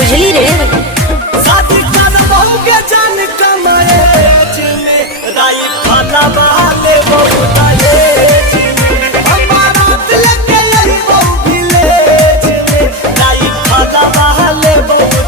बुझली रे। शादी करबो के जान कमाए में राई खाना बहाले बहुताए हमारा दिल के यही बहु भिले राई खाना बहाले बहु